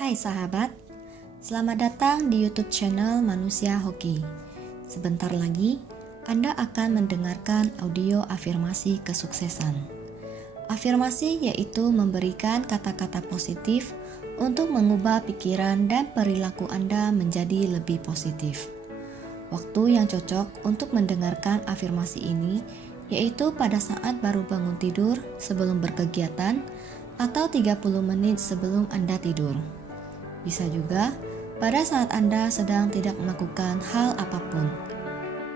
Hai sahabat, selamat datang di YouTube channel Manusia Hoki. Sebentar lagi, Anda akan mendengarkan audio afirmasi kesuksesan. Afirmasi yaitu memberikan kata-kata positif untuk mengubah pikiran dan perilaku Anda menjadi lebih positif. Waktu yang cocok untuk mendengarkan afirmasi ini yaitu pada saat baru bangun tidur sebelum berkegiatan atau 30 menit sebelum Anda tidur. Bisa juga pada saat Anda sedang tidak melakukan hal apapun.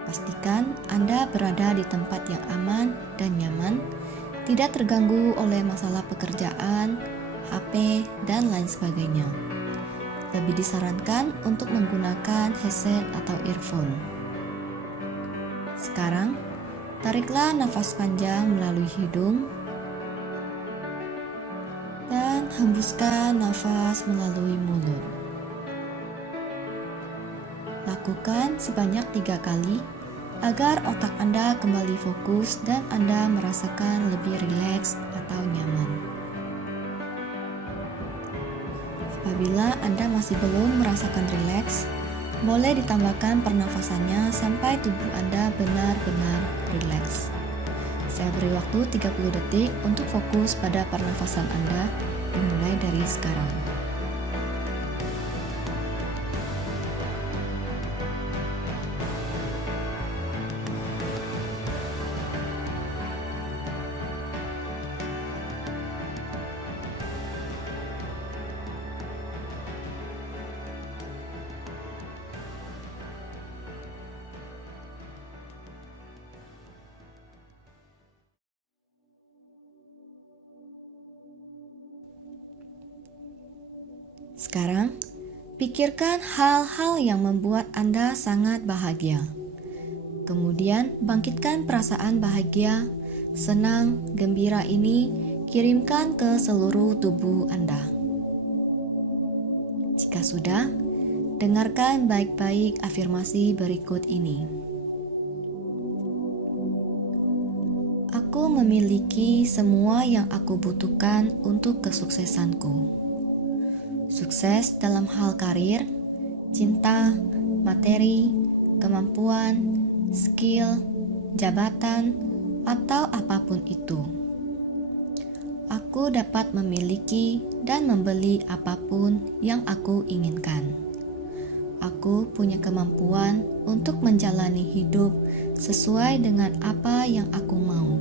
Pastikan Anda berada di tempat yang aman dan nyaman, tidak terganggu oleh masalah pekerjaan, HP, dan lain sebagainya. Lebih disarankan untuk menggunakan headset atau earphone. Sekarang, tariklah nafas panjang melalui hidung dan hembuskan nafas melalui mulut. Lakukan sebanyak 3 kali agar otak Anda kembali fokus dan Anda merasakan lebih rileks atau nyaman. Apabila Anda masih belum merasakan rileks, boleh ditambahkan pernafasannya sampai tubuh Anda benar-benar rileks. Saya beri waktu 30 detik untuk fokus pada pernafasan Anda dimulai dari sekarang. Sekarang, pikirkan hal-hal yang membuat Anda sangat bahagia. Kemudian, bangkitkan perasaan bahagia, senang, gembira ini, kirimkan ke seluruh tubuh Anda. Jika sudah, dengarkan baik-baik afirmasi berikut ini. Aku memiliki semua yang aku butuhkan untuk kesuksesanku. Sukses dalam hal karir, cinta, materi, kemampuan, skill, jabatan, atau apapun itu. Aku dapat memiliki dan membeli apapun yang aku inginkan. Aku punya kemampuan untuk menjalani hidup sesuai dengan apa yang aku mau.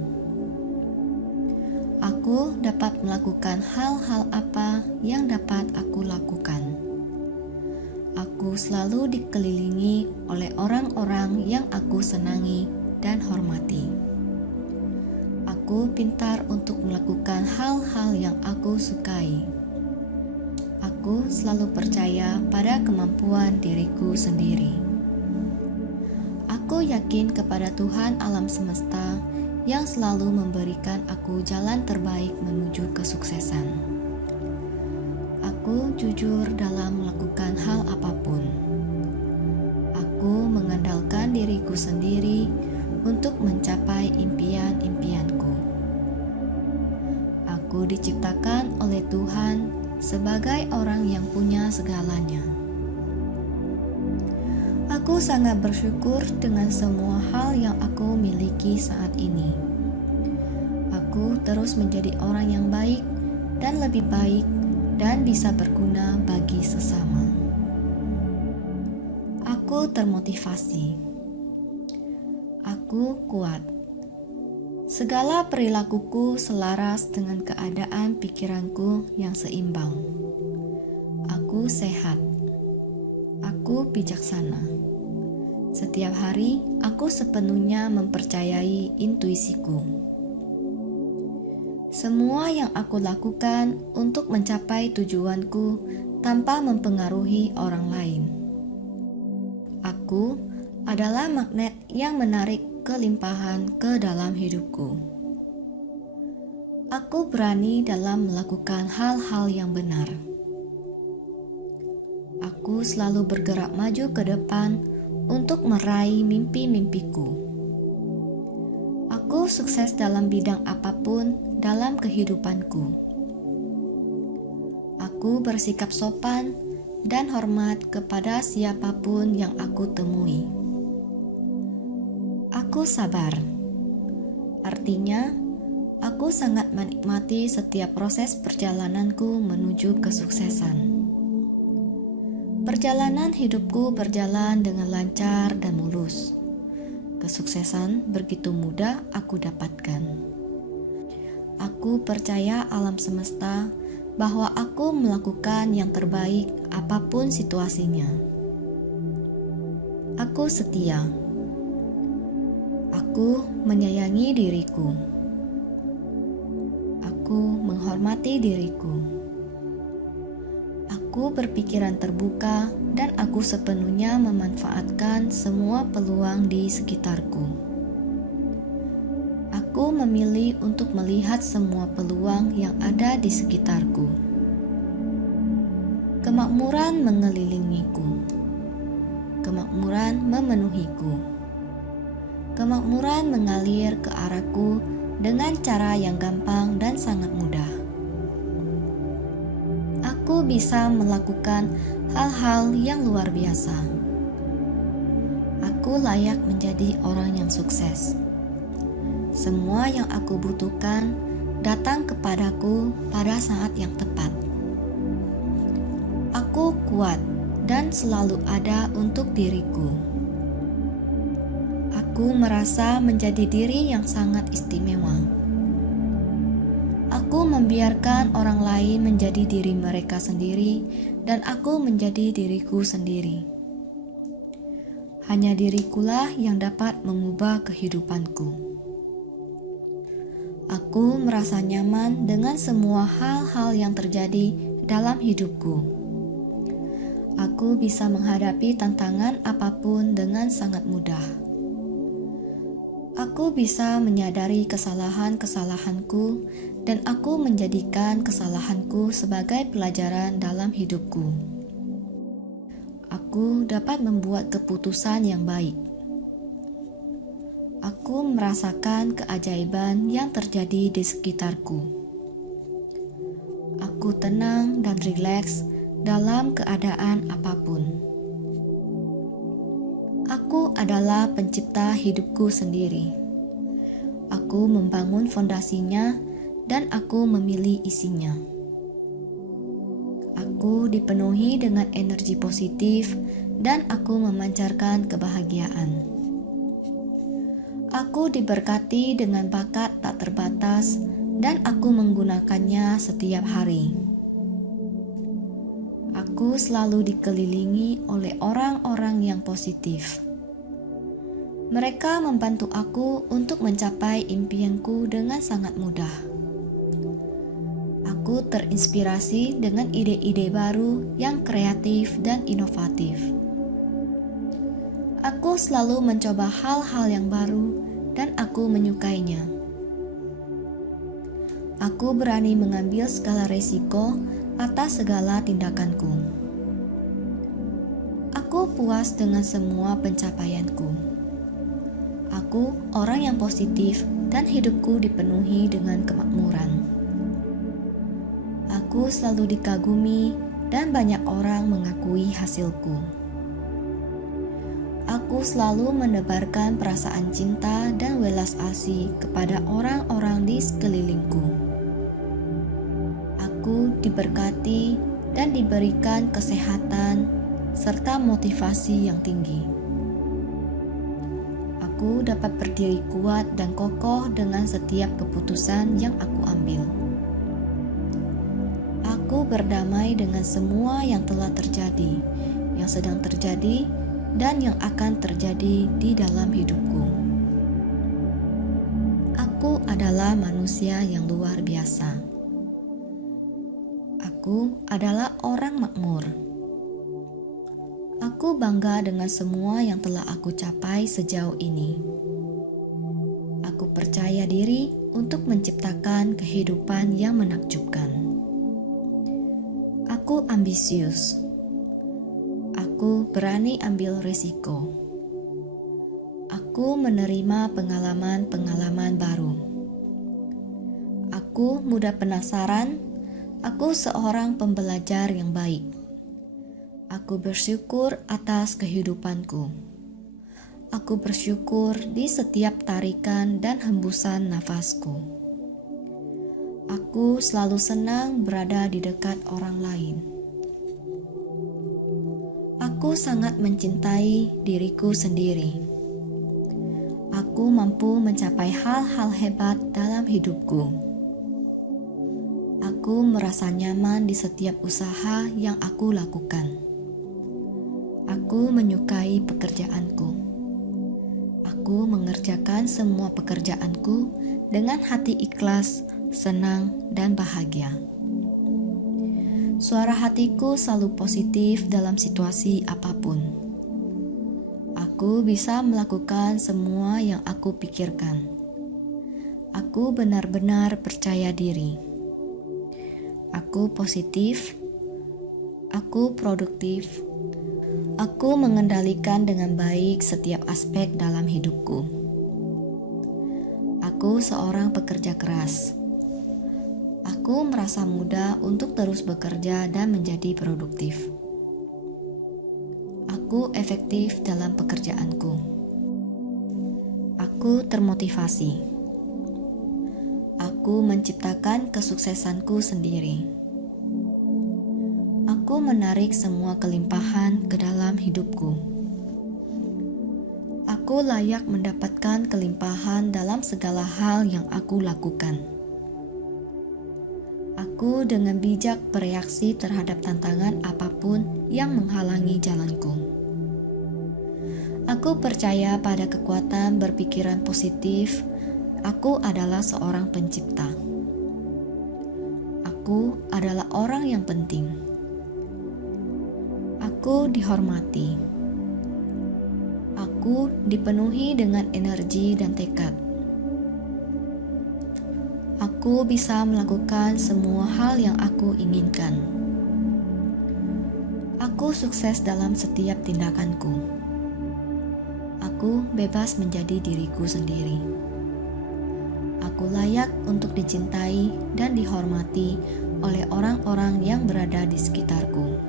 Aku dapat melakukan hal-hal apa yang dapat aku lakukan. Aku selalu dikelilingi oleh orang-orang yang aku senangi dan hormati. Aku pintar untuk melakukan hal-hal yang aku sukai. Aku selalu percaya pada kemampuan diriku sendiri. Aku yakin kepada Tuhan alam semesta yang selalu memberikan aku jalan terbaik menuju kesuksesan. Aku jujur dalam melakukan hal apapun. Aku mengandalkan diriku sendiri untuk mencapai impian-impianku. Aku diciptakan oleh Tuhan sebagai orang yang punya segalanya. Aku sangat bersyukur dengan semua hal yang aku miliki saat ini. Aku terus menjadi orang yang baik dan lebih baik dan bisa berguna bagi sesama. Aku termotivasi. Aku kuat. Segala perilakuku selaras dengan keadaan pikiranku yang seimbang. Aku sehat. Aku bijaksana. Setiap hari, aku sepenuhnya mempercayai intuisiku. Semua yang aku lakukan untuk mencapai tujuanku tanpa mempengaruhi orang lain. Aku adalah magnet yang menarik kelimpahan ke dalam hidupku. Aku berani dalam melakukan hal-hal yang benar. Aku selalu bergerak maju ke depan untuk meraih mimpi-mimpiku. Aku sukses dalam bidang apapun dalam kehidupanku. Aku Aku bersikap sopan dan hormat kepada siapapun yang aku temui. Aku sabar. Artinya, aku sangat menikmati setiap proses perjalananku menuju kesuksesan. Perjalanan hidupku berjalan dengan lancar dan mulus. Kesuksesan begitu mudah aku dapatkan. Aku percaya alam semesta bahwa aku melakukan yang terbaik apapun situasinya. Aku setia. Aku menyayangi diriku. Aku menghormati diriku. Aku berpikiran terbuka dan aku sepenuhnya memanfaatkan semua peluang di sekitarku. Aku memilih untuk melihat semua peluang yang ada di sekitarku. Kemakmuran mengelilingiku. Kemakmuran memenuhiku. Kemakmuran mengalir ke arahku dengan cara yang gampang dan sangat mudah. Aku bisa melakukan hal-hal yang luar biasa. Aku layak menjadi orang yang sukses. Semua yang aku butuhkan datang kepadaku pada saat yang tepat. Aku kuat dan selalu ada untuk diriku. Aku merasa menjadi diri yang sangat istimewa. Aku membiarkan orang lain menjadi diri mereka sendiri dan aku menjadi diriku sendiri. Hanya dirikulah yang dapat mengubah kehidupanku. Aku merasa nyaman dengan semua hal-hal yang terjadi dalam hidupku. Aku bisa menghadapi tantangan apapun dengan sangat mudah. Aku bisa menyadari kesalahan-kesalahanku dan aku menjadikan kesalahanku sebagai pelajaran dalam hidupku. Aku dapat membuat keputusan yang baik. Aku merasakan keajaiban yang terjadi di sekitarku. Aku tenang dan rileks dalam keadaan apapun. Aku adalah pencipta hidupku sendiri. Aku membangun fondasinya dan aku memilih isinya. Aku dipenuhi dengan energi positif dan aku memancarkan kebahagiaan. Aku diberkati dengan bakat tak terbatas dan aku menggunakannya setiap hari. Aku selalu dikelilingi oleh orang-orang yang positif. Mereka membantu aku untuk mencapai impianku dengan sangat mudah. Aku terinspirasi dengan ide-ide baru yang kreatif dan inovatif. Aku selalu mencoba hal-hal yang baru dan aku menyukainya. Aku berani mengambil segala resiko atas segala tindakanku. Aku puas dengan semua pencapaianku. Aku orang yang positif dan hidupku dipenuhi dengan kemakmuran. Aku selalu dikagumi dan banyak orang mengakui hasilku. Aku selalu menebarkan perasaan cinta dan welas asih kepada orang-orang di sekelilingku. Aku diberkati dan diberikan kesehatan serta motivasi yang tinggi. Aku dapat berdiri kuat dan kokoh dengan setiap keputusan yang aku ambil. Aku berdamai dengan semua yang telah terjadi, yang sedang terjadi, dan yang akan terjadi di dalam hidupku. Aku adalah manusia yang luar biasa. Aku adalah orang makmur. Aku bangga dengan semua yang telah aku capai sejauh ini. Aku percaya diri untuk menciptakan kehidupan yang menakjubkan. Aku ambisius. Aku berani ambil risiko. Aku menerima pengalaman-pengalaman baru. Aku mudah penasaran. Aku seorang pembelajar yang baik. Aku bersyukur atas kehidupanku. Aku bersyukur di setiap tarikan dan hembusan nafasku. Aku selalu senang berada di dekat orang lain. Aku sangat mencintai diriku sendiri. Aku mampu mencapai hal-hal hebat dalam hidupku. Aku merasa nyaman di setiap usaha yang aku lakukan. Aku menyukai pekerjaanku. Aku mengerjakan semua pekerjaanku dengan hati ikhlas, senang, dan bahagia. Suara hatiku selalu positif dalam situasi apapun. Aku bisa melakukan semua yang aku pikirkan. Aku benar-benar percaya diri. Aku positif, aku produktif, aku mengendalikan dengan baik setiap aspek dalam hidupku. Aku seorang pekerja keras. Aku merasa mudah untuk terus bekerja dan menjadi produktif. Aku efektif dalam pekerjaanku. Aku termotivasi. Aku menciptakan kesuksesanku sendiri. Aku menarik semua kelimpahan ke dalam hidupku. Aku layak mendapatkan kelimpahan dalam segala hal yang aku lakukan. Aku dengan bijak bereaksi terhadap tantangan apapun yang menghalangi jalanku. Aku percaya pada kekuatan berpikiran positif. Aku adalah seorang pencipta. Aku adalah orang yang penting. Aku dihormati. Aku dipenuhi dengan energi dan tekad. Aku bisa melakukan semua hal yang aku inginkan. Aku sukses dalam setiap tindakanku. Aku bebas menjadi diriku sendiri. Aku layak untuk dicintai dan dihormati oleh orang-orang yang berada di sekitarku.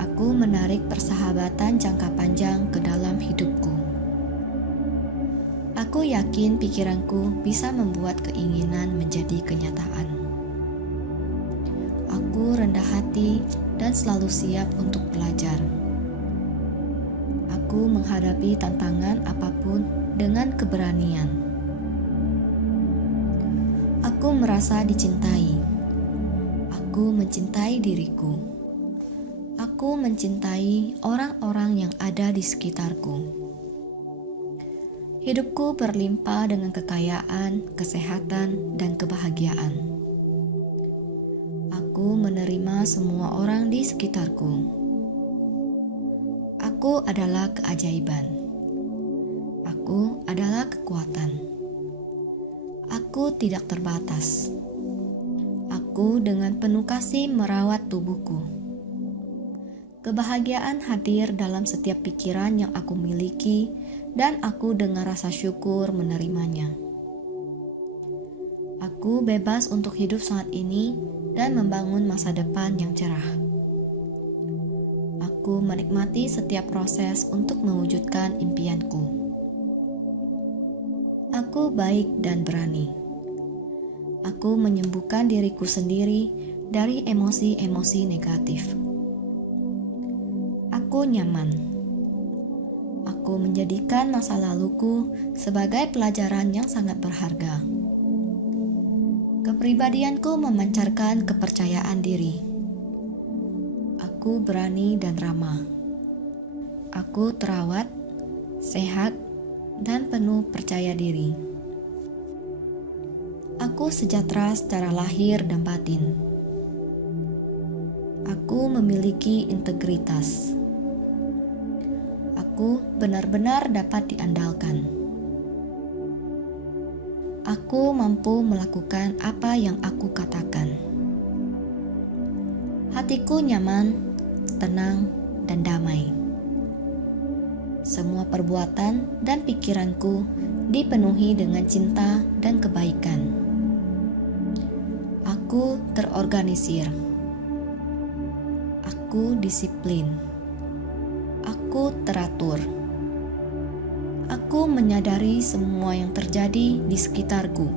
Aku menarik persahabatan jangka panjang ke dalam hidupku. Aku yakin pikiranku bisa membuat keinginan menjadi kenyataan. Aku rendah hati dan selalu siap untuk belajar. Aku menghadapi tantangan apapun dengan keberanian. Aku merasa dicintai. Aku mencintai diriku. Aku mencintai orang-orang yang ada di sekitarku. Hidupku berlimpah dengan kekayaan, kesehatan, dan kebahagiaan. Aku menerima semua orang di sekitarku. Aku adalah keajaiban. Aku adalah kekuatan. Aku tidak terbatas. Aku dengan penuh kasih merawat tubuhku. Kebahagiaan hadir dalam setiap pikiran yang aku miliki, dan aku dengan rasa syukur menerimanya. Aku bebas untuk hidup saat ini dan membangun masa depan yang cerah. Aku menikmati setiap proses untuk mewujudkan impianku. Aku baik dan berani. Aku menyembuhkan diriku sendiri dari emosi-emosi negatif. Aku nyaman. Aku menjadikan masa laluku sebagai pelajaran yang sangat berharga. Kepribadianku memancarkan kepercayaan diri. Aku berani dan ramah. Aku terawat, sehat, dan penuh percaya diri. Aku sejahtera secara lahir dan batin. Aku memiliki integritas. Aku benar-benar dapat diandalkan. Aku mampu melakukan apa yang aku katakan. Hatiku nyaman, tenang, dan damai. Semua perbuatan dan pikiranku dipenuhi dengan cinta dan kebaikan. Aku terorganisir. Aku disiplin. Aku teratur. Aku menyadari semua yang terjadi di sekitarku.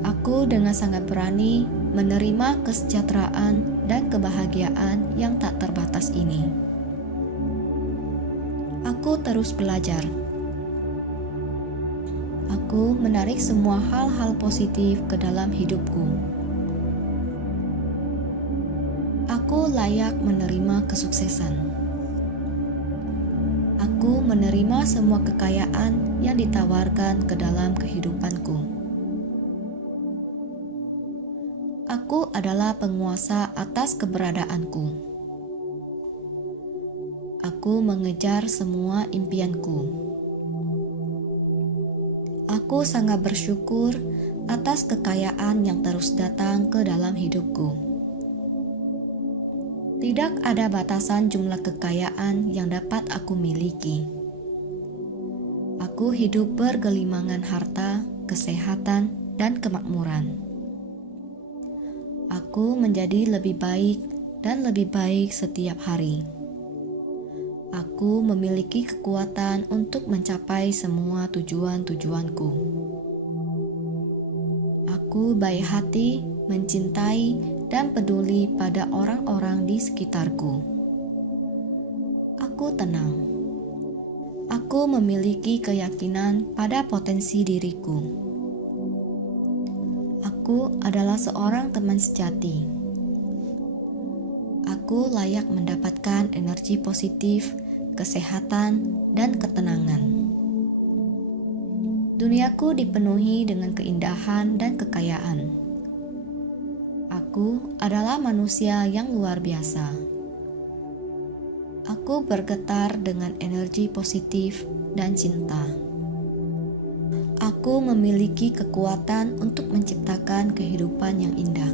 Aku dengan sangat berani menerima kesejahteraan dan kebahagiaan yang tak terbatas ini. Aku terus belajar. Aku menarik semua hal-hal positif ke dalam hidupku. Aku layak menerima kesuksesan. Aku menerima semua kekayaan yang ditawarkan ke dalam kehidupanku. Aku adalah penguasa atas keberadaanku. Aku mengejar semua impianku. Aku sangat bersyukur atas kekayaan yang terus datang ke dalam hidupku. Tidak ada batasan jumlah kekayaan yang dapat aku miliki. Aku hidup bergelimangan harta, kesehatan, dan kemakmuran. Aku menjadi lebih baik dan lebih baik setiap hari. Aku memiliki kekuatan untuk mencapai semua tujuan-tujuanku. Aku baik hati, mencintai, dan peduli pada orang-orang di sekitarku. Aku tenang. Aku memiliki keyakinan pada potensi diriku. Aku adalah seorang teman sejati. Aku layak mendapatkan energi positif, kesehatan, dan ketenangan. Duniaku dipenuhi dengan keindahan dan kekayaan. Aku adalah manusia yang luar biasa. Aku bergetar dengan energi positif dan cinta. Aku memiliki kekuatan untuk menciptakan kehidupan yang indah.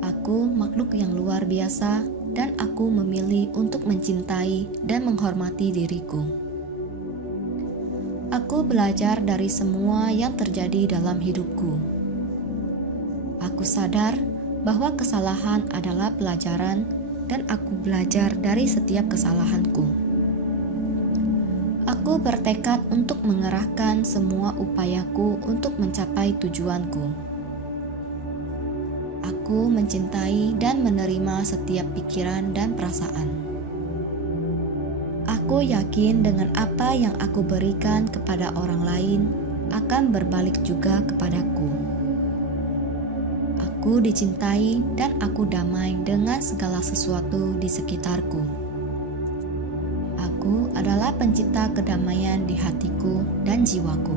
Aku makhluk yang luar biasa dan aku memilih untuk mencintai dan menghormati diriku. Aku belajar dari semua yang terjadi dalam hidupku. Aku sadar bahwa kesalahan adalah pelajaran dan aku belajar dari setiap kesalahanku. Aku bertekad untuk mengerahkan semua upayaku untuk mencapai tujuanku. Aku mencintai dan menerima setiap pikiran dan perasaan. Aku yakin dengan apa yang aku berikan kepada orang lain akan berbalik juga kepadaku. Aku dicintai dan aku damai dengan segala sesuatu di sekitarku. Aku adalah pencipta kedamaian di hatiku dan jiwaku.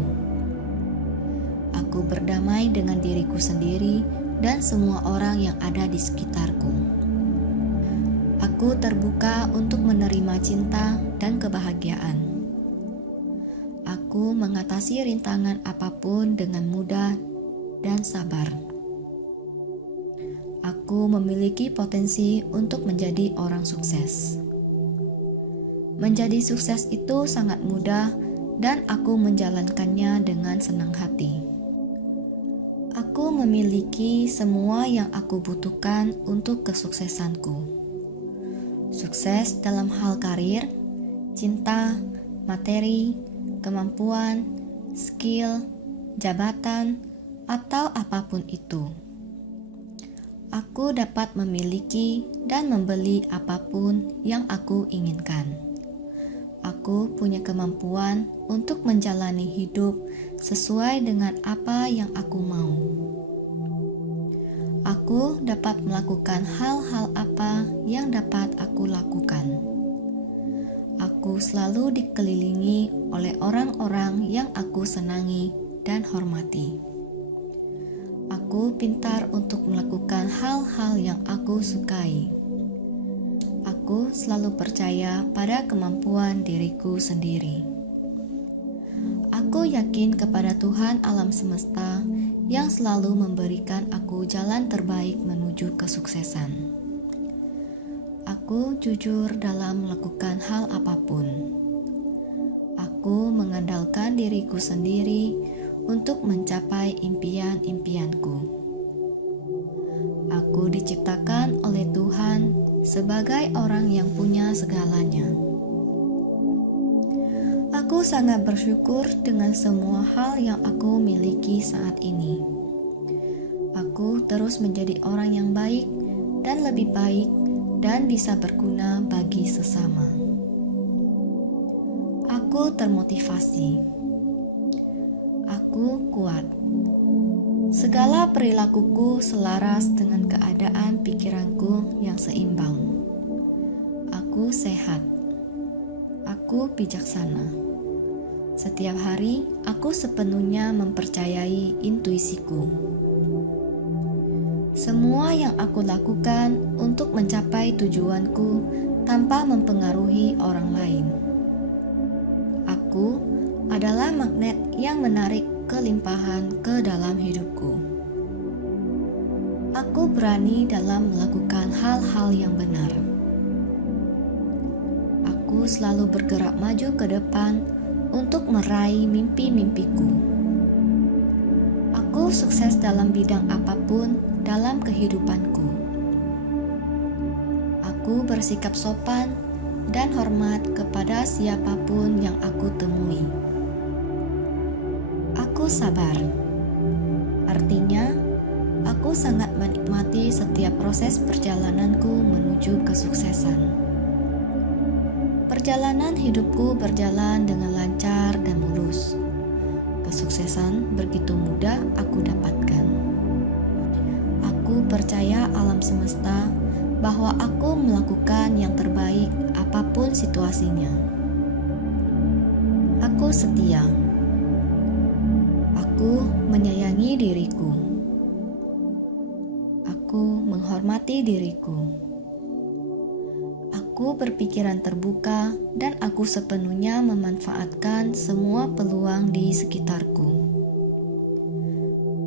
Aku berdamai dengan diriku sendiri dan semua orang yang ada di sekitarku. Aku terbuka untuk menerima cinta dan kebahagiaan. Aku mengatasi rintangan apapun dengan mudah dan sabar. Aku memiliki potensi untuk menjadi orang sukses. Menjadi sukses itu sangat mudah dan aku menjalankannya dengan senang hati. Aku memiliki semua yang aku butuhkan untuk kesuksesanku. Sukses dalam hal karir, cinta, materi, kemampuan, skill, jabatan, atau apapun itu. Aku dapat memiliki dan membeli apapun yang aku inginkan. Aku punya kemampuan untuk menjalani hidup sesuai dengan apa yang aku mau. Aku dapat melakukan hal-hal apa yang dapat aku lakukan. Aku selalu dikelilingi oleh orang-orang yang aku senangi dan hormati. Aku pintar untuk melakukan hal-hal yang aku sukai. Aku selalu percaya pada kemampuan diriku sendiri. Aku yakin kepada Tuhan alam semesta yang selalu memberikan aku jalan terbaik menuju kesuksesan. Aku jujur dalam melakukan hal apapun. Aku mengandalkan diriku sendiri untuk mencapai impian-impianku. Aku diciptakan oleh Tuhan sebagai orang yang punya segalanya. Aku sangat bersyukur dengan semua hal yang aku miliki saat ini. Aku terus menjadi orang yang baik dan lebih baik dan bisa berguna bagi sesama. Aku termotivasi. Aku kuat. Segala perilakuku selaras dengan keadaan pikiranku yang seimbang. Aku sehat. Aku bijaksana. Setiap hari, aku sepenuhnya mempercayai intuisiku. Semua yang aku lakukan untuk mencapai tujuanku tanpa mempengaruhi orang lain. Aku adalah magnet yang menarik kelimpahan ke dalam hidupku. Aku berani dalam melakukan hal-hal yang benar. Aku selalu bergerak maju ke depan untuk meraih mimpi-mimpiku. Aku sukses dalam bidang apapun dalam kehidupanku. Aku bersikap sopan dan hormat kepada siapapun yang aku temui. Aku sabar. Artinya, aku sangat menikmati setiap proses perjalananku menuju kesuksesan. Perjalanan hidupku berjalan dengan lancar dan mulus. Kesuksesan begitu mudah aku dapatkan. Aku percaya alam semesta bahwa aku melakukan yang terbaik apapun situasinya. Aku setia. Aku menyayangi diriku. Aku menghormati diriku. Aku berpikiran terbuka dan aku sepenuhnya memanfaatkan semua peluang di sekitarku.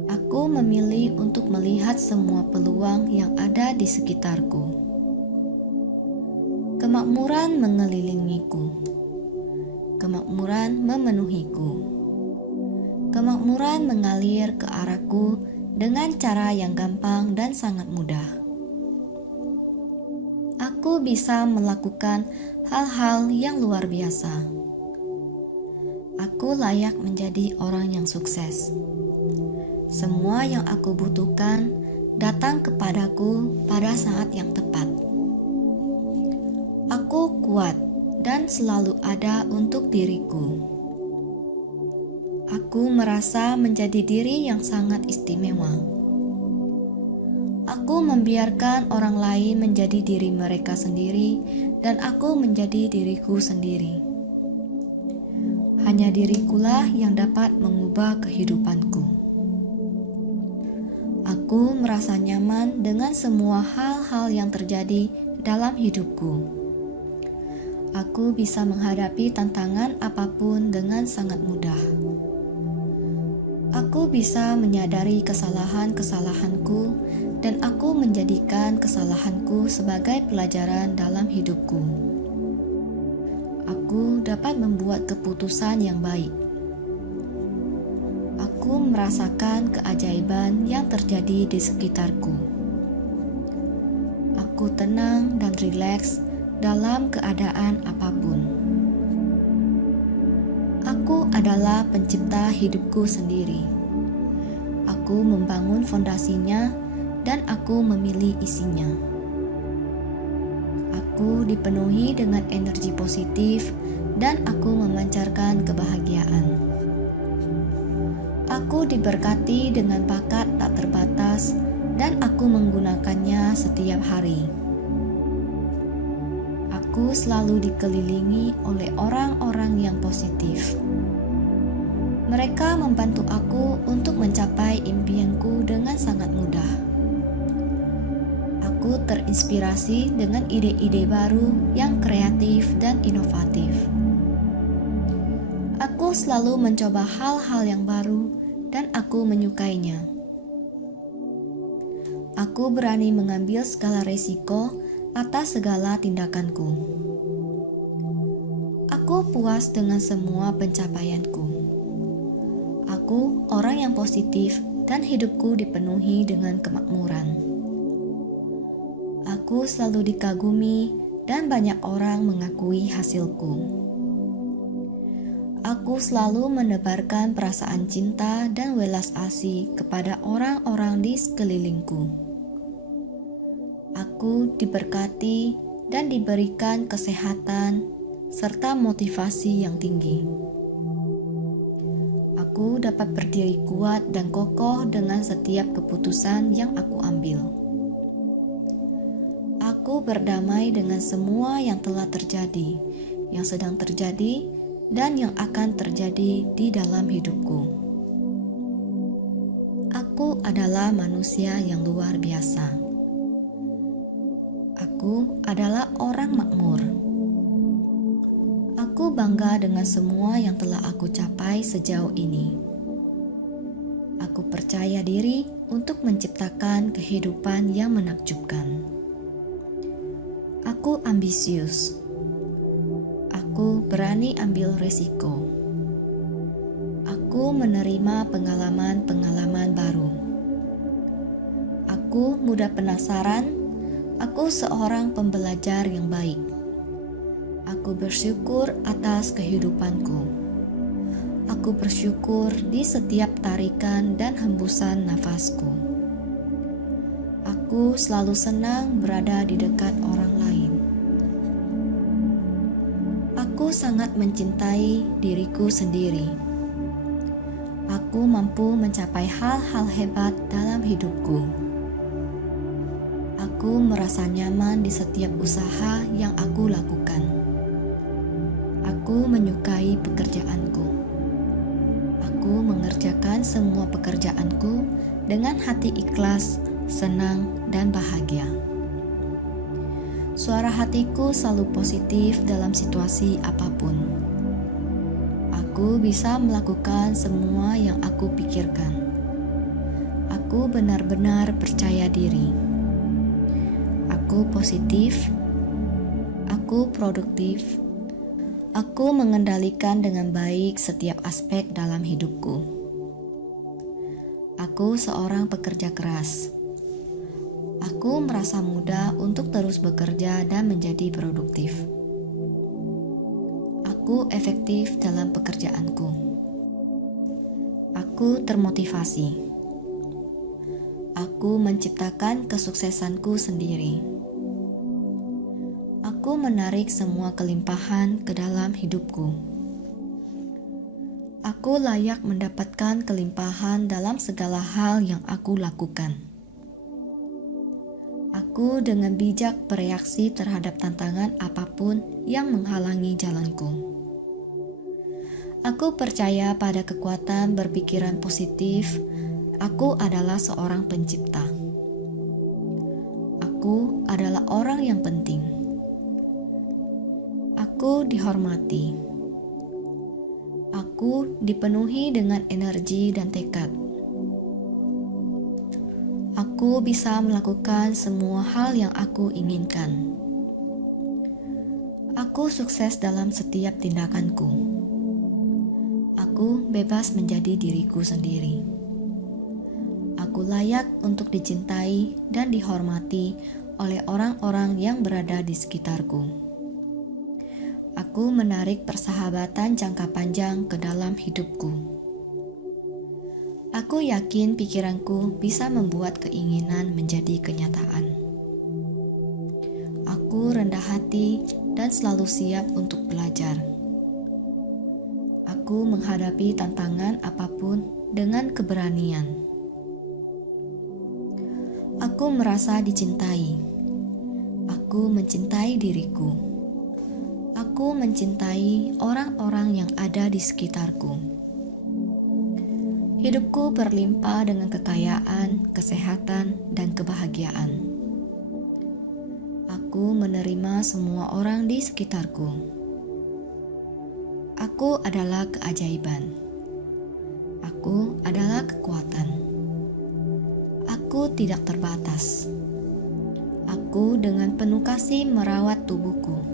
Aku memilih untuk melihat semua peluang yang ada di sekitarku. Kemakmuran mengelilingiku. Kemakmuran memenuhiku. Kemakmuran mengalir ke arahku dengan cara yang gampang dan sangat mudah. Aku bisa melakukan hal-hal yang luar biasa. Aku layak menjadi orang yang sukses. Semua yang aku butuhkan datang kepadaku pada saat yang tepat. Aku kuat dan selalu ada untuk diriku. Aku merasa menjadi diri yang sangat istimewa. Aku membiarkan orang lain menjadi diri mereka sendiri, dan aku menjadi diriku sendiri. Hanya dirikulah yang dapat mengubah kehidupanku. Aku merasa nyaman dengan semua hal-hal yang terjadi dalam hidupku. Aku bisa menghadapi tantangan apapun dengan sangat mudah. Aku bisa menyadari kesalahan-kesalahanku dan aku menjadikan kesalahanku sebagai pelajaran dalam hidupku. Aku dapat membuat keputusan yang baik. Aku merasakan keajaiban yang terjadi di sekitarku. Aku tenang dan rileks dalam keadaan apapun. Aku adalah pencipta hidupku sendiri. Aku membangun fondasinya dan aku memilih isinya. Aku dipenuhi dengan energi positif dan aku memancarkan kebahagiaan. Aku diberkati dengan bakat tak terbatas dan aku menggunakannya setiap hari. Aku selalu dikelilingi oleh orang-orang yang positif. Mereka membantu aku untuk mencapai impianku dengan sangat mudah. Aku terinspirasi dengan ide-ide baru yang kreatif dan inovatif. Aku selalu mencoba hal-hal yang baru dan aku menyukainya. Aku berani mengambil segala resiko atas segala tindakanku. Aku puas dengan semua pencapaianku. Aku orang yang positif dan hidupku dipenuhi dengan kemakmuran. Aku selalu dikagumi dan banyak orang mengakui hasilku. Aku selalu menebarkan perasaan cinta dan welas asih kepada orang-orang di sekelilingku. Aku diberkati dan diberikan kesehatan serta motivasi yang tinggi. Aku dapat berdiri kuat dan kokoh dengan setiap keputusan yang aku ambil. Aku berdamai dengan semua yang telah terjadi, yang sedang terjadi, dan yang akan terjadi di dalam hidupku. Aku adalah manusia yang luar biasa. Aku adalah orang makmur. Aku bangga dengan semua yang telah aku capai sejauh ini. Aku percaya diri untuk menciptakan kehidupan yang menakjubkan. Aku ambisius. Aku berani ambil resiko. Aku menerima pengalaman-pengalaman baru. Aku mudah penasaran. Aku seorang pembelajar yang baik. Aku bersyukur atas kehidupanku. Aku bersyukur di setiap tarikan dan hembusan nafasku. Aku selalu senang berada di dekat orang lain. Aku sangat mencintai diriku sendiri. Aku mampu mencapai hal-hal hebat dalam hidupku. Aku merasa nyaman di setiap usaha yang aku lakukan. Aku menyukai pekerjaanku. Aku mengerjakan semua pekerjaanku dengan hati ikhlas, senang, dan bahagia. Suara hatiku selalu positif dalam situasi apapun. Aku bisa melakukan semua yang aku pikirkan. Aku benar-benar percaya diri. Aku positif. Aku produktif. Aku mengendalikan dengan baik setiap aspek dalam hidupku. Aku seorang pekerja keras. Aku merasa mudah untuk terus bekerja dan menjadi produktif. Aku efektif dalam pekerjaanku. Aku termotivasi. Aku menciptakan kesuksesanku sendiri. Aku menarik semua kelimpahan ke dalam hidupku. Aku layak mendapatkan kelimpahan dalam segala hal yang aku lakukan. Aku dengan bijak bereaksi terhadap tantangan apapun yang menghalangi jalanku. Aku percaya pada kekuatan berpikiran positif. Aku adalah seorang pencipta. Aku adalah orang yang penting. Aku dihormati. Aku dipenuhi dengan energi dan tekad. Aku bisa melakukan semua hal yang aku inginkan. Aku sukses dalam setiap tindakanku. Aku bebas menjadi diriku sendiri. Aku layak untuk dicintai dan dihormati oleh orang-orang yang berada di sekitarku. Aku menarik persahabatan jangka panjang ke dalam hidupku. Aku yakin pikiranku bisa membuat keinginan menjadi kenyataan. Aku rendah hati dan selalu siap untuk belajar. Aku menghadapi tantangan apapun dengan keberanian. Aku merasa dicintai. Aku mencintai diriku. Aku mencintai orang-orang yang ada di sekitarku. Hidupku berlimpah dengan kekayaan, kesehatan, dan kebahagiaan. Aku menerima semua orang di sekitarku. Aku adalah keajaiban. Aku adalah kekuatan. Aku tidak terbatas. Aku dengan penuh kasih merawat tubuhku.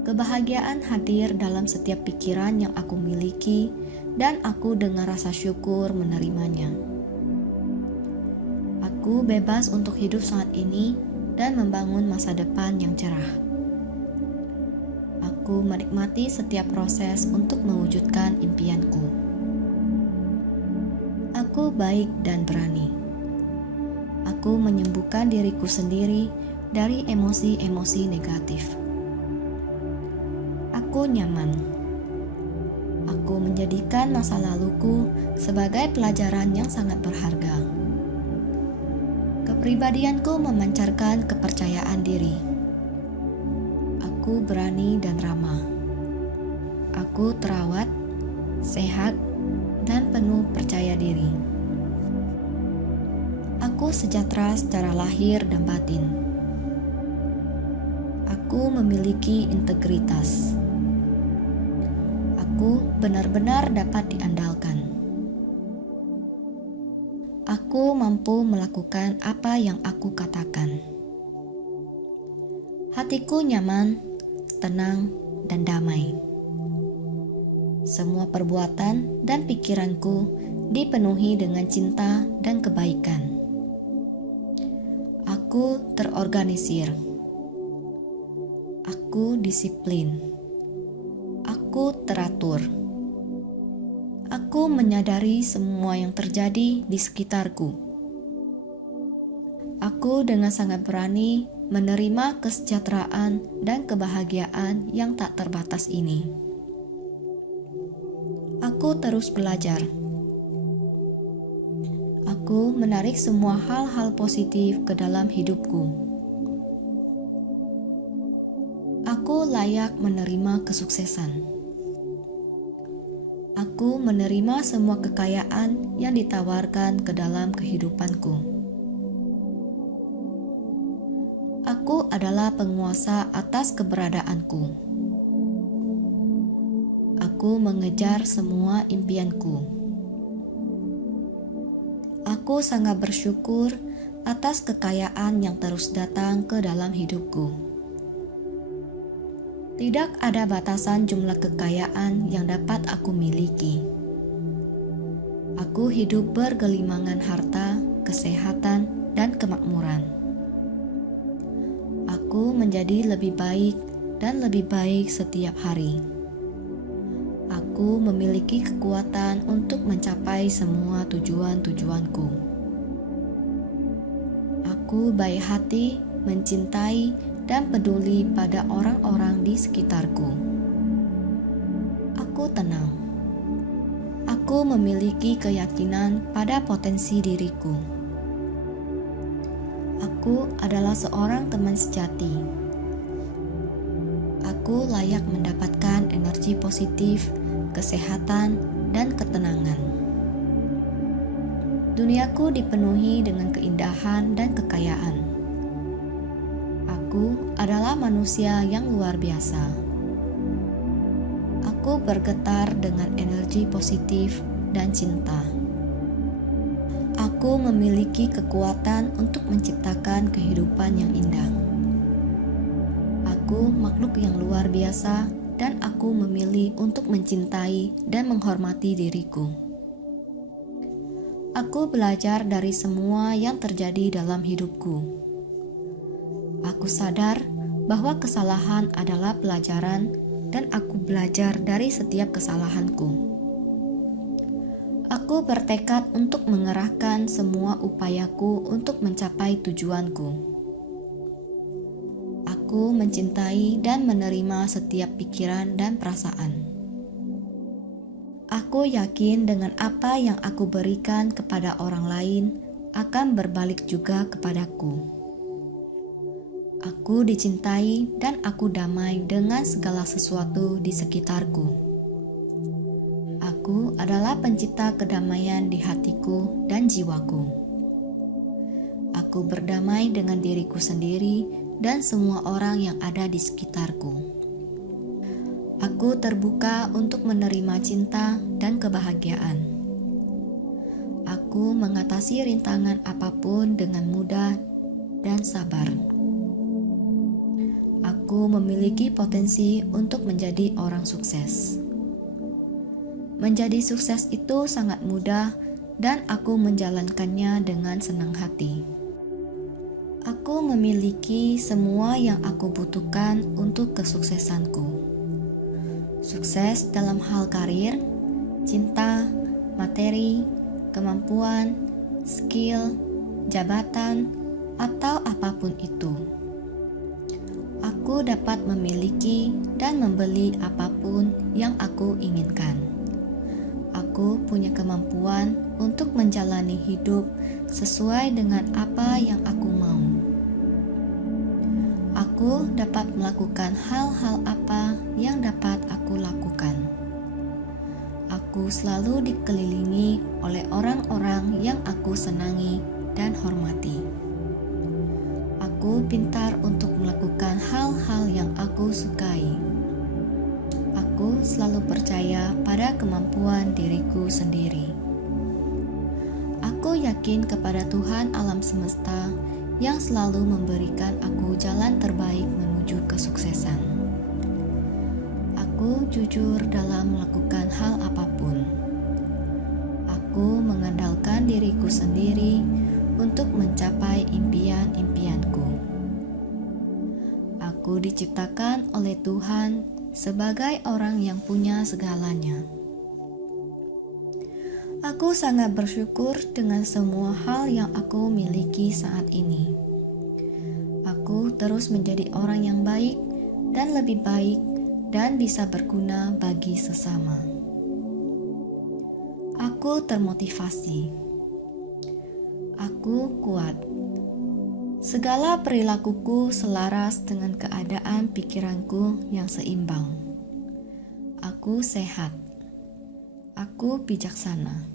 Kebahagiaan hadir dalam setiap pikiran yang aku miliki dan aku dengan rasa syukur menerimanya. Aku bebas untuk hidup saat ini dan membangun masa depan yang cerah. Aku menikmati setiap proses untuk mewujudkan impianku. Aku baik dan berani. Aku menyembuhkan diriku sendiri dari emosi-emosi negatif. Aku nyaman. Aku menjadikan masa laluku sebagai pelajaran yang sangat berharga. Kepribadianku memancarkan kepercayaan diri. Aku berani dan ramah. Aku terawat, sehat, dan penuh percaya diri. Aku sejahtera secara lahir dan batin. Aku memiliki integritas. Aku benar-benar dapat diandalkan. Aku mampu melakukan apa yang aku katakan. Hatiku nyaman, tenang, dan damai. Semua perbuatan dan pikiranku dipenuhi dengan cinta dan kebaikan. Aku terorganisir. Aku disiplin. Aku teratur. Aku menyadari semua yang terjadi di sekitarku. Aku dengan sangat berani menerima kesejahteraan dan kebahagiaan yang tak terbatas ini. Aku terus belajar. Aku menarik semua hal-hal positif ke dalam hidupku. Aku layak menerima kesuksesan. Aku menerima semua kekayaan yang ditawarkan ke dalam kehidupanku. Aku adalah penguasa atas keberadaanku. Aku mengejar semua impianku. Aku sangat bersyukur atas kekayaan yang terus datang ke dalam hidupku. Tidak ada batasan jumlah kekayaan yang dapat aku miliki. Aku hidup bergelimangan harta, kesehatan, dan kemakmuran. Aku menjadi lebih baik dan lebih baik setiap hari. Aku memiliki kekuatan untuk mencapai semua tujuan-tujuanku. Aku baik hati, mencintai, dan peduli pada orang-orang di sekitarku. Aku tenang. Aku memiliki keyakinan pada potensi diriku. Aku adalah seorang teman sejati. Aku layak mendapatkan energi positif, kesehatan, dan ketenangan. Duniaku dipenuhi dengan keindahan dan kekayaan. Aku adalah manusia yang luar biasa. Aku bergetar dengan energi positif dan cinta. Aku memiliki kekuatan untuk menciptakan kehidupan yang indah. Aku makhluk yang luar biasa dan aku memilih untuk mencintai dan menghormati diriku. Aku belajar dari semua yang terjadi dalam hidupku. Aku sadar bahwa kesalahan adalah pelajaran dan aku belajar dari setiap kesalahanku. Aku bertekad untuk mengerahkan semua upayaku untuk mencapai tujuanku. Aku mencintai dan menerima setiap pikiran dan perasaan. Aku yakin dengan apa yang aku berikan kepada orang lain akan berbalik juga kepadaku. Aku dicintai dan aku damai dengan segala sesuatu di sekitarku. Aku adalah pencipta kedamaian di hatiku dan jiwaku. Aku berdamai dengan diriku sendiri dan semua orang yang ada di sekitarku. Aku terbuka untuk menerima cinta dan kebahagiaan. Aku mengatasi rintangan apapun dengan mudah dan sabar. Aku memiliki potensi untuk menjadi orang sukses. Menjadi sukses itu sangat mudah dan aku menjalankannya dengan senang hati. Aku memiliki semua yang aku butuhkan untuk kesuksesanku. Sukses dalam hal karir, cinta, materi, kemampuan, skill, jabatan, atau apapun itu. Aku dapat memiliki dan membeli apapun yang aku inginkan. Aku punya kemampuan untuk menjalani hidup sesuai dengan apa yang aku mau. Aku dapat melakukan hal-hal apa yang dapat aku lakukan. Aku selalu dikelilingi oleh orang-orang yang aku senangi dan hormati. Aku pintar untuk melakukan hal-hal yang aku sukai. Aku selalu percaya pada kemampuan diriku sendiri. Aku yakin kepada Tuhan alam semesta yang selalu memberikan aku jalan terbaik menuju kesuksesan. Aku jujur dalam melakukan hal apapun. Aku mengandalkan diriku sendiri untuk mencapai impian-impianku. Aku diciptakan oleh Tuhan sebagai orang yang punya segalanya. Aku sangat bersyukur dengan semua hal yang aku miliki saat ini. Aku terus menjadi orang yang baik dan lebih baik dan bisa berguna bagi sesama. Aku termotivasi. Aku kuat. Segala perilakuku selaras dengan keadaan pikiranku yang seimbang. Aku sehat. Aku bijaksana.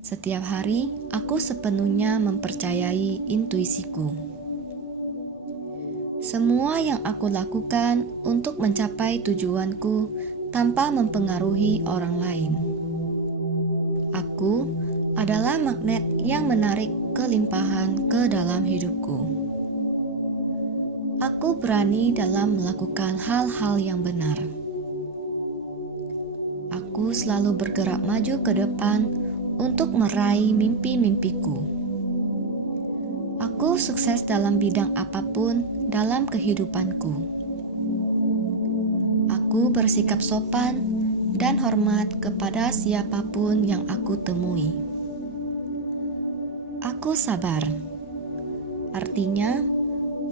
Setiap hari, aku sepenuhnya mempercayai intuisiku. Semua yang aku lakukan untuk mencapai tujuanku tanpa mempengaruhi orang lain. Aku adalah magnet yang menarik kelimpahan ke dalam hidupku. Aku berani dalam melakukan hal-hal yang benar. Aku selalu bergerak maju ke depan untuk meraih mimpi-mimpiku. Aku sukses dalam bidang apapun dalam kehidupanku. Aku bersikap sopan dan hormat kepada siapapun yang aku temui. Aku sabar. Artinya,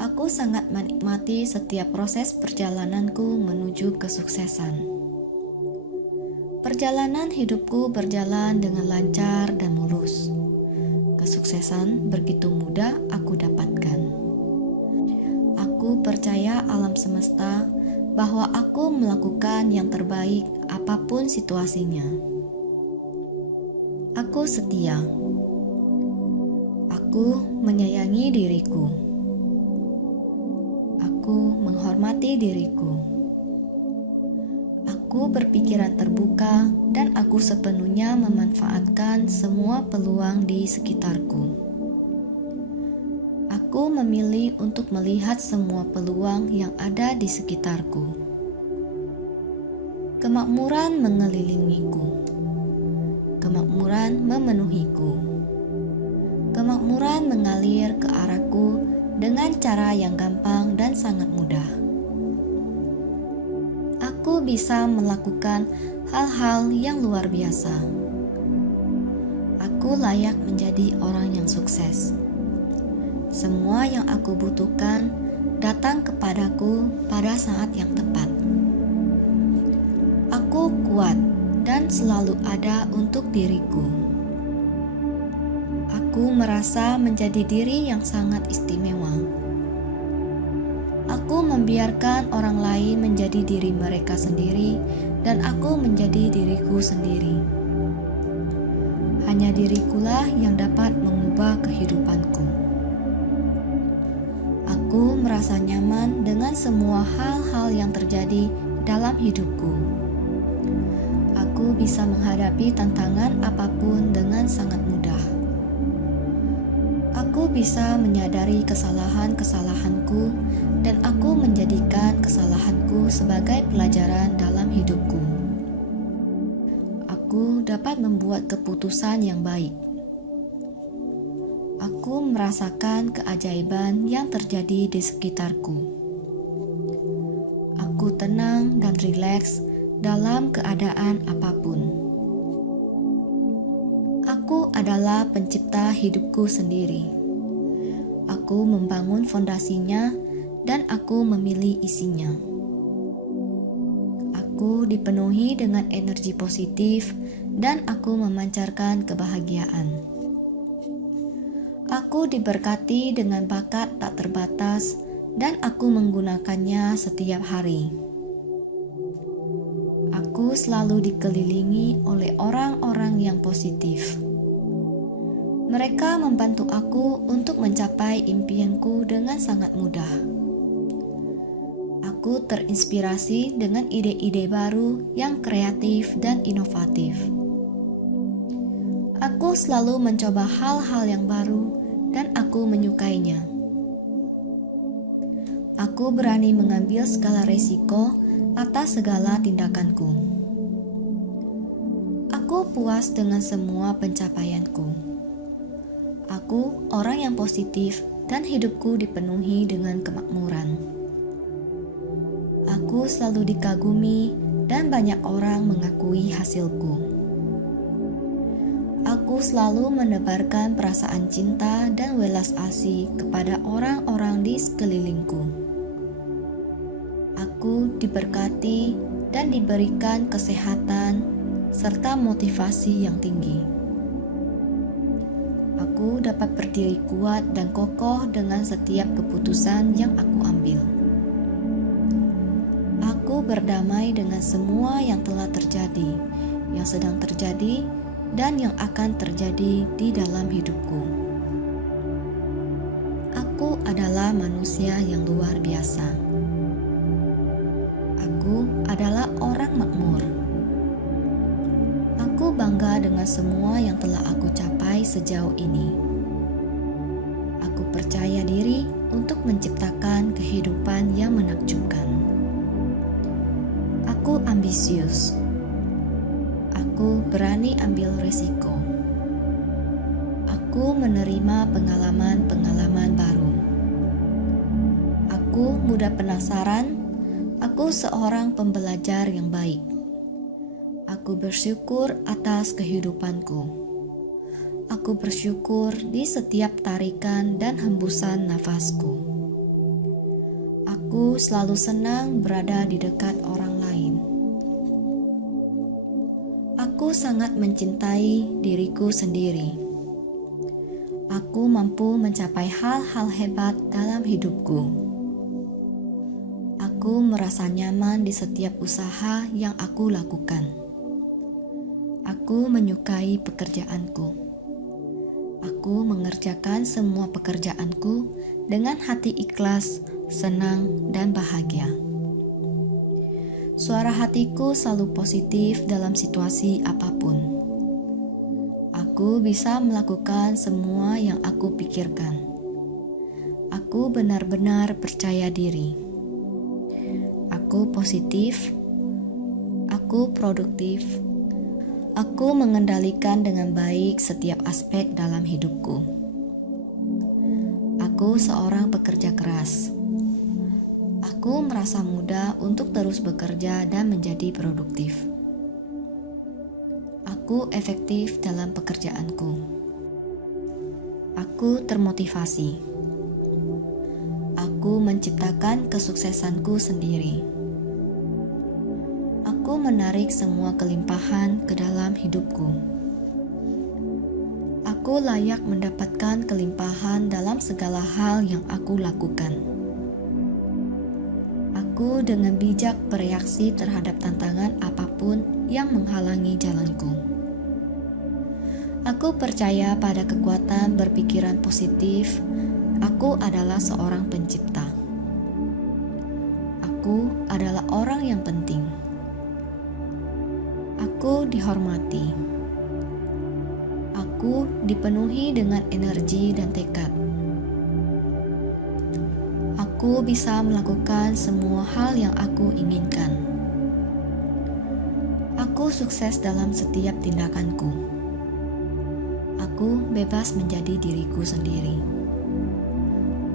aku sangat menikmati setiap proses perjalananku menuju kesuksesan. Perjalanan hidupku berjalan dengan lancar dan mulus. Kesuksesan begitu mudah aku dapatkan. Aku percaya alam semesta bahwa aku melakukan yang terbaik apapun situasinya. Aku setia. Aku menyayangi diriku. Aku menghormati diriku. Aku berpikiran terbuka dan aku sepenuhnya memanfaatkan semua peluang di sekitarku. Aku memilih untuk melihat semua peluang yang ada di sekitarku. Kemakmuran mengelilingiku. Kemakmuran memenuhiku. Kemakmuran mengalir ke arahku dengan cara yang gampang dan sangat mudah. Aku bisa melakukan hal-hal yang luar biasa. Aku layak menjadi orang yang sukses. Semua yang aku butuhkan datang kepadaku pada saat yang tepat. Aku kuat dan selalu ada untuk diriku. Aku merasa menjadi diri yang sangat istimewa. Aku membiarkan orang lain menjadi diri mereka sendiri dan aku menjadi diriku sendiri. Hanya dirikulah yang dapat mengubah kehidupanku. Aku merasa nyaman dengan semua hal-hal yang terjadi dalam hidupku. Aku bisa menghadapi tantangan apapun dengan sangat mudah. Aku bisa menyadari kesalahan-kesalahanku dan aku menjadikan kesalahanku sebagai pelajaran dalam hidupku. aku dapat membuat keputusan yang baik. Aku merasakan keajaiban yang terjadi di sekitarku. Aku tenang dan rileks dalam keadaan apapun. Aku adalah pencipta hidupku sendiri. Aku membangun fondasinya dan aku memilih isinya. Aku dipenuhi dengan energi positif dan aku memancarkan kebahagiaan. Aku diberkati dengan bakat tak terbatas dan aku menggunakannya setiap hari. Aku selalu dikelilingi oleh orang-orang yang positif. Mereka membantu aku untuk mencapai impianku dengan sangat mudah. Aku terinspirasi dengan ide-ide baru yang kreatif dan inovatif. Aku selalu mencoba hal-hal yang baru dan aku menyukainya. Aku berani mengambil segala risiko atas segala tindakanku. Aku puas dengan semua pencapaianku. Aku orang yang positif dan hidupku dipenuhi dengan kemakmuran. Aku selalu dikagumi dan banyak orang mengakui hasilku. Aku selalu menebarkan perasaan cinta dan welas asih kepada orang-orang di sekelilingku. Aku diberkati dan diberikan kesehatan serta motivasi yang tinggi. Aku dapat berdiri kuat dan kokoh dengan setiap keputusan yang aku ambil. Aku berdamai dengan semua yang telah terjadi, yang sedang terjadi, dan yang akan terjadi di dalam hidupku. Aku adalah manusia yang luar biasa. Aku adalah orang makmur. Aku bangga dengan semua yang telah aku capai sejauh ini. Aku percaya diri untuk menciptakan kehidupan yang menakjubkan. Aku ambisius. Aku berani ambil risiko. Aku menerima pengalaman-pengalaman baru. Aku mudah penasaran. Aku seorang pembelajar yang baik. Aku bersyukur atas kehidupanku. Aku bersyukur di setiap tarikan dan hembusan nafasku. Aku selalu senang berada di dekat orang lain. Aku sangat mencintai diriku sendiri. Aku mampu mencapai hal-hal hebat dalam hidupku. Aku merasa nyaman di setiap usaha yang aku lakukan. Aku menyukai pekerjaanku. Aku mengerjakan semua pekerjaanku dengan hati ikhlas, senang, dan bahagia. Suara hatiku selalu positif dalam situasi apapun. Aku bisa melakukan semua yang aku pikirkan. Aku benar-benar percaya diri. Aku positif. Aku produktif. Aku mengendalikan dengan baik setiap aspek dalam hidupku. Aku seorang pekerja keras. Aku merasa mudah untuk terus bekerja dan menjadi produktif. Aku efektif dalam pekerjaanku. Aku termotivasi. Aku menciptakan kesuksesanku sendiri. Aku menarik semua kelimpahan ke dalam hidupku. Aku layak mendapatkan kelimpahan dalam segala hal yang aku lakukan. Aku dengan bijak bereaksi terhadap tantangan apapun yang menghalangi jalanku. Aku percaya pada kekuatan berpikiran positif. Aku adalah seorang pencipta. Aku adalah orang yang penting. Aku dihormati. Aku dipenuhi dengan energi dan tekad. Aku bisa melakukan semua hal yang aku inginkan. Aku sukses dalam setiap tindakanku. Aku bebas menjadi diriku sendiri.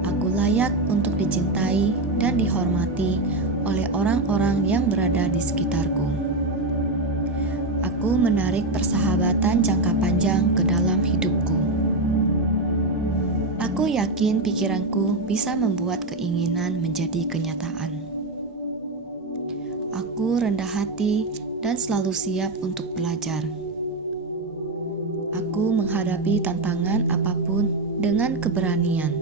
Aku layak untuk dicintai dan dihormati oleh orang-orang yang berada di sekitarku. Aku menarik persahabatan jangka panjang ke dalam hidupku. Aku yakin pikiranku bisa membuat keinginan menjadi kenyataan. Aku rendah hati dan selalu siap untuk belajar. Aku menghadapi tantangan apapun dengan keberanian.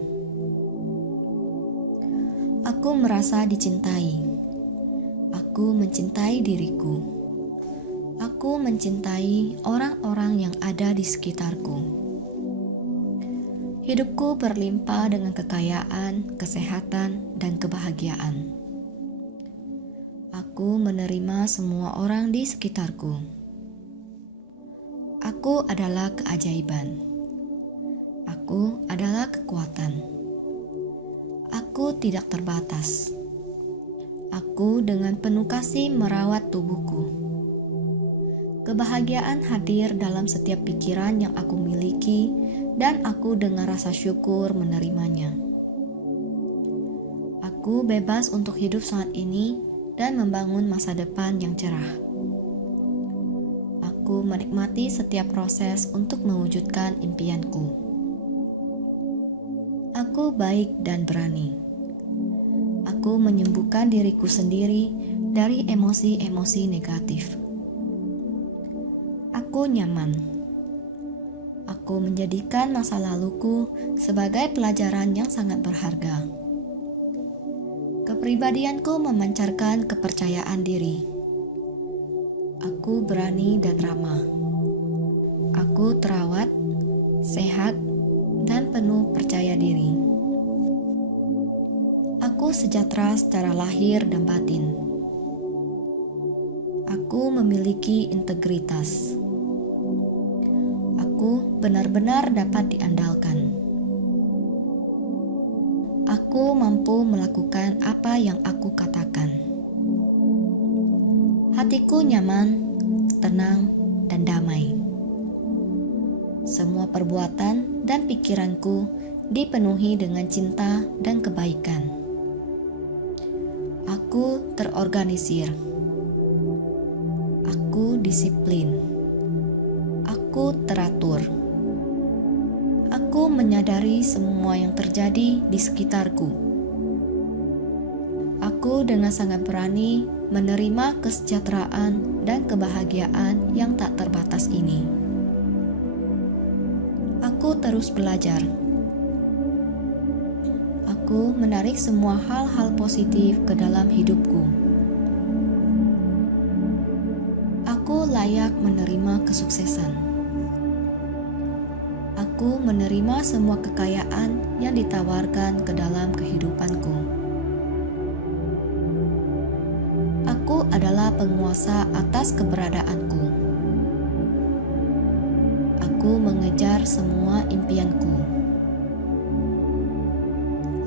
Aku merasa dicintai. Aku mencintai diriku. Aku mencintai orang-orang yang ada di sekitarku. Hidupku berlimpah dengan kekayaan, kesehatan, dan kebahagiaan. Aku menerima semua orang di sekitarku. Aku adalah keajaiban. Aku adalah kekuatan. Aku tidak terbatas. Aku dengan penuh kasih merawat tubuhku. Kebahagiaan hadir dalam setiap pikiran yang aku miliki, dan aku dengan rasa syukur menerimanya. Aku bebas untuk hidup saat ini dan membangun masa depan yang cerah. Aku menikmati setiap proses untuk mewujudkan impianku. Aku baik dan berani. Aku menyembuhkan diriku sendiri dari emosi-emosi negatif. Aku nyaman. Aku menjadikan masa laluku sebagai pelajaran yang sangat berharga. Kepribadianku memancarkan kepercayaan diri. Aku berani dan ramah. Aku terawat, sehat, dan penuh percaya diri. Aku sejahtera secara lahir dan batin. Aku memiliki integritas. Aku benar-benar dapat diandalkan. Aku mampu melakukan apa yang aku katakan. Hatiku nyaman, tenang, dan damai. Semua perbuatan dan pikiranku dipenuhi dengan cinta dan kebaikan. Aku terorganisir. Aku disiplin. Aku teratur. Aku menyadari semua yang terjadi di sekitarku. Aku dengan sangat berani menerima kesejahteraan dan kebahagiaan yang tak terbatas ini. Aku terus belajar. Aku menarik semua hal-hal positif ke dalam hidupku. Aku layak menerima kesuksesan. Aku menerima semua kekayaan yang ditawarkan ke dalam kehidupanku. Aku adalah penguasa atas keberadaanku. Aku mengejar semua impianku.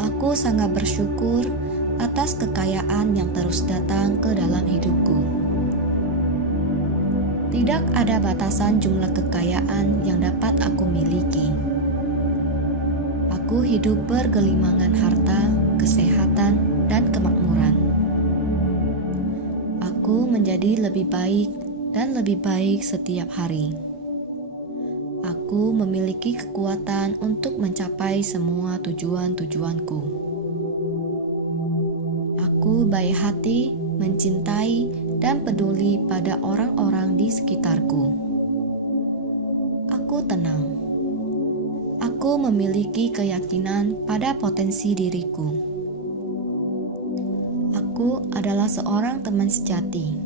Aku sangat bersyukur atas kekayaan yang terus datang ke dalam hidupku. Tidak ada batasan jumlah kekayaan yang dapat aku miliki. Aku hidup bergelimangan harta, kesehatan, dan kemakmuran. Aku menjadi lebih baik dan lebih baik setiap hari. Aku memiliki kekuatan untuk mencapai semua tujuan-tujuanku. Aku baik hati, mencintai, dan peduli pada orang-orang di sekitarku. Aku tenang. Aku memiliki keyakinan pada potensi diriku. Aku adalah seorang teman sejati.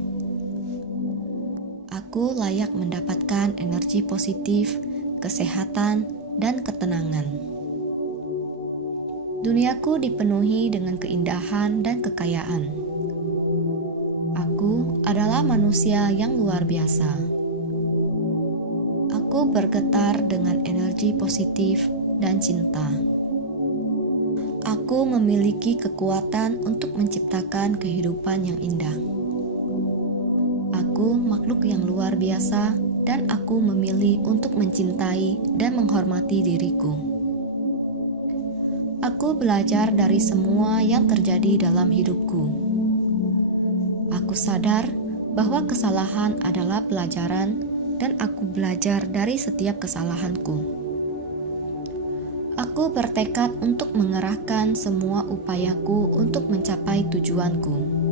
Aku layak mendapatkan energi positif, kesehatan, dan ketenangan. Duniaku dipenuhi dengan keindahan dan kekayaan. Aku adalah manusia yang luar biasa. Aku bergetar dengan energi positif dan cinta. Aku memiliki kekuatan untuk menciptakan kehidupan yang indah. aku makhluk yang luar biasa dan aku memilih untuk mencintai dan menghormati diriku. Aku belajar dari semua yang terjadi dalam hidupku. Aku sadar bahwa kesalahan adalah pelajaran dan aku belajar dari setiap kesalahanku. Aku bertekad untuk mengerahkan semua upayaku untuk mencapai tujuanku.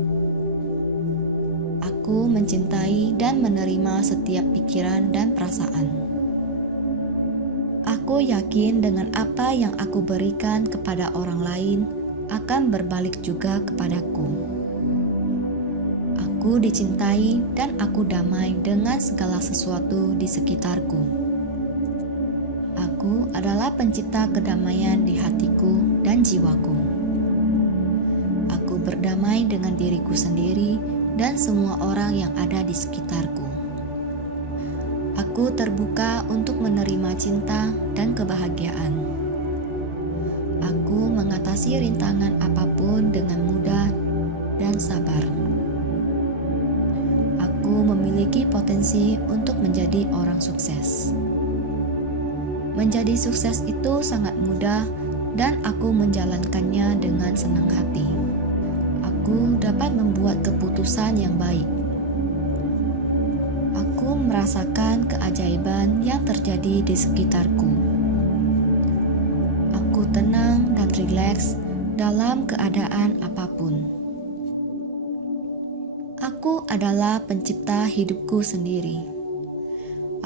Aku mencintai dan menerima setiap pikiran dan perasaan. Aku yakin dengan apa yang aku berikan kepada orang lain akan berbalik juga kepadaku. Aku dicintai dan aku damai dengan segala sesuatu di sekitarku. Aku adalah pencipta kedamaian di hatiku dan jiwaku. Aku berdamai dengan diriku sendiri dan semua orang yang ada di sekitarku. Aku terbuka untuk menerima cinta dan kebahagiaan. Aku mengatasi rintangan apapun dengan mudah dan sabar. Aku memiliki potensi untuk menjadi orang sukses. Menjadi sukses itu sangat mudah dan aku menjalankannya dengan senang hati. Aku dapat membuat keputusan yang baik. Aku merasakan keajaiban yang terjadi di sekitarku. Aku tenang dan rileks dalam keadaan apapun. Aku adalah pencipta hidupku sendiri.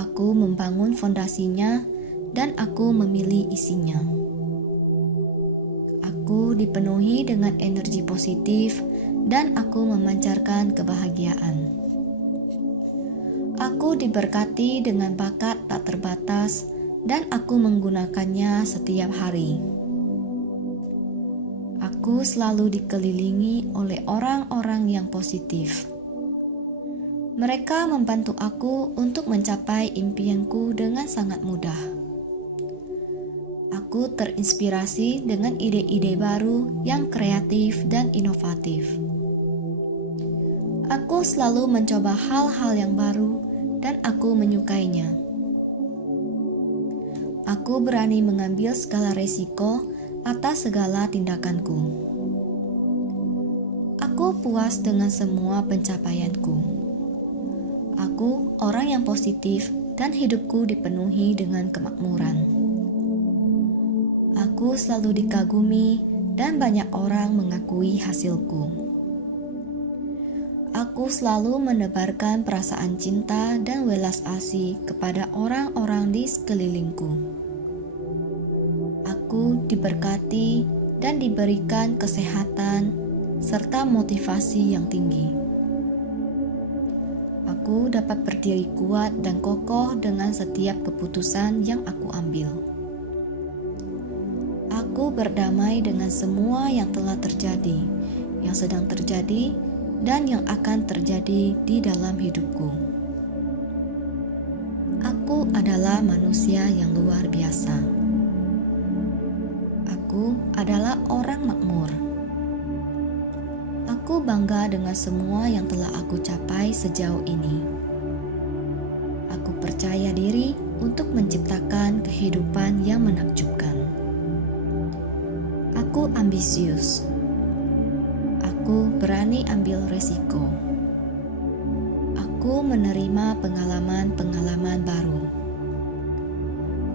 Aku membangun fondasinya dan aku memilih isinya. Aku dipenuhi dengan energi positif dan aku memancarkan kebahagiaan. Aku diberkati dengan bakat tak terbatas dan aku menggunakannya setiap hari. Aku selalu dikelilingi oleh orang-orang yang positif. Mereka membantu aku untuk mencapai impianku dengan sangat mudah. Aku terinspirasi dengan ide-ide baru yang kreatif dan inovatif. Aku selalu mencoba hal-hal yang baru dan aku menyukainya. Aku berani mengambil segala resiko atas segala tindakanku. Aku puas dengan semua pencapaianku. Aku orang yang positif dan hidupku dipenuhi dengan kemakmuran. Aku selalu dikagumi dan banyak orang mengakui hasilku. Aku selalu menebarkan perasaan cinta dan welas asih kepada orang-orang di sekelilingku. Aku diberkati dan diberikan kesehatan serta motivasi yang tinggi. Aku dapat berdiri kuat dan kokoh dengan setiap keputusan yang aku ambil. Aku berdamai dengan semua yang telah terjadi, yang sedang terjadi, dan yang akan terjadi di dalam hidupku. Aku adalah manusia yang luar biasa. Aku adalah orang makmur. Aku bangga dengan semua yang telah aku capai sejauh ini. Aku percaya diri untuk menciptakan kehidupan yang menakjubkan. Aku ambisius. Aku berani ambil resiko. Aku menerima pengalaman-pengalaman baru.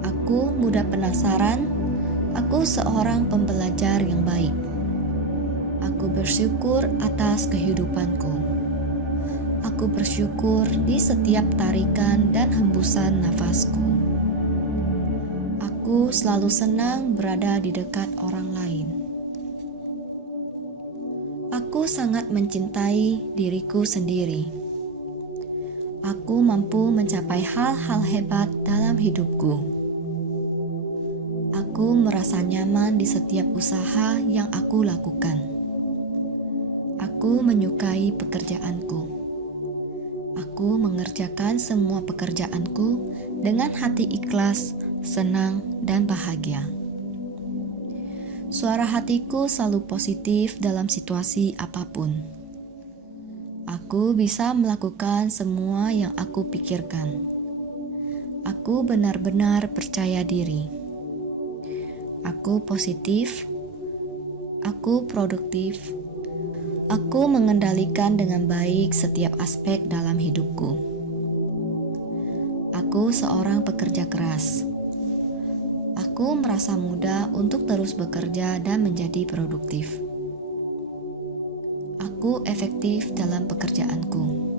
Aku mudah penasaran. Aku seorang pembelajar yang baik. Aku bersyukur atas kehidupanku. Aku bersyukur di setiap tarikan dan hembusan nafasku. Aku selalu senang berada di dekat orang lain. Aku sangat mencintai diriku sendiri. Aku mampu mencapai hal-hal hebat dalam hidupku. Aku merasa nyaman di setiap usaha yang aku lakukan. Aku menyukai pekerjaanku. Aku mengerjakan semua pekerjaanku dengan hati ikhlas, senang, dan bahagia. Suara hatiku selalu positif dalam situasi apapun. Aku bisa melakukan semua yang aku pikirkan. Aku benar-benar percaya diri. Aku positif. Aku produktif. Aku mengendalikan dengan baik setiap aspek dalam hidupku. Aku seorang pekerja keras. Aku merasa mudah untuk terus bekerja dan menjadi produktif. Aku efektif dalam pekerjaanku.